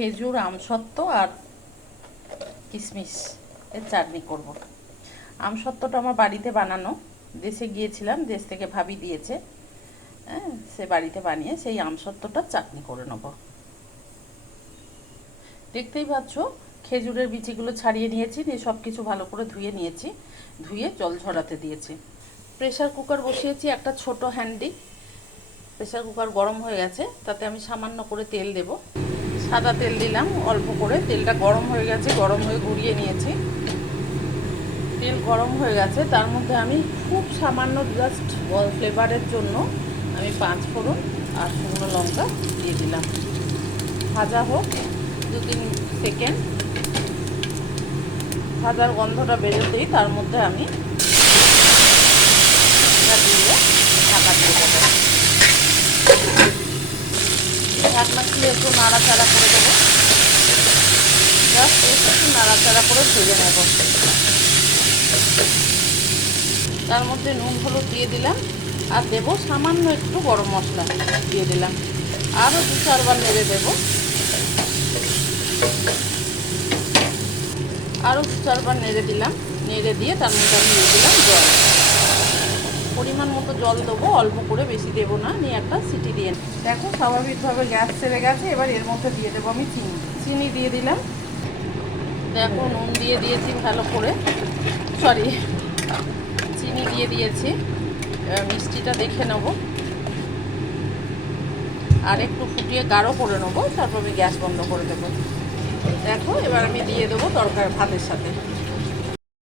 খেজুর আমসত্ত্ব আর কিশমিশ এর চাটনি করব। আমসত্ত্বটা আমার বাড়িতে বানানো। দেশে গিয়েছিলাম, দেশ থেকে ভাবি দিয়েছে হ্যাঁ সে বাড়িতে বানিয়ে সেই আমসত্ত্বটার চাটনি করে নেব। দেখতেই পাচ্ছ, খেজুরের বিচিগুলো ছাড়িয়ে নিয়েছি, নিয়ে সব কিছু ভালো করে ধুয়ে নিয়েছি, ধুয়ে জল ঝরাতে দিয়েছি। প্রেশার কুকার বসিয়েছি একটা ছোট হ্যান্ডি। প্রেশার কুকার গরম হয়ে গেছে, তাতে আমি সামান্য করে তেল দেব। সাদা তেল দিলাম, অল্প করে। তেলটা গরম হয়ে গেছে, গরম হয়ে ঘুরিয়ে নিয়েছি। তেল গরম হয়ে গেছে। তার মধ্যে আমি খুব সামান্য জাস্ট ফ্লেভারের জন্য আমি পাঁচ ফোড়ন আর শুকনো লঙ্কা দিয়ে দিলাম। ভাজা হোক দু তিন সেকেন্ড। ভাজার গন্ধটা বেরোতেই তার মধ্যে আমি দিয়ে ঢাকা দিয়ে দেবো ঢাকনা খুলে একটু নাড়াচাড়া করে দেবো। জাস্ট একটু নাড়াচাড়া করে ভেজে নেব। তার মধ্যে নুন, হলুদ দিয়ে দিলাম। আর দেবো সামান্য একটু গরম মশলা দিয়ে দিলাম। আরও দু চারবার নেড়ে দেবো। আরও দু চারবার নেড়ে দিলাম। নেড়ে দিয়ে তার মধ্যে আমি দিয়ে দিলাম জল। পরিমাণ মতো জল দেবো অল্প করে বেশি দেবো না নিয়ে একটা সিটি দিয়ে দেখো স্বাভাবিকভাবে গ্যাস ছেড়ে গেছে এবার এর মধ্যে দিয়ে দেবো আমি চিনি। চিনি দিয়ে দিলাম। দেখো নুন দিয়ে দিয়েছি ভালো করে। সরি চিনি দিয়ে দিয়েছি। মিষ্টিটা দেখে নেব। আর একটু ফুটিয়ে গাঢ় করে নেব তারপর আমি গ্যাস বন্ধ করে দেবো। দেখো এবার আমি দিয়ে দেবো তরকারি ভাতের সাথে।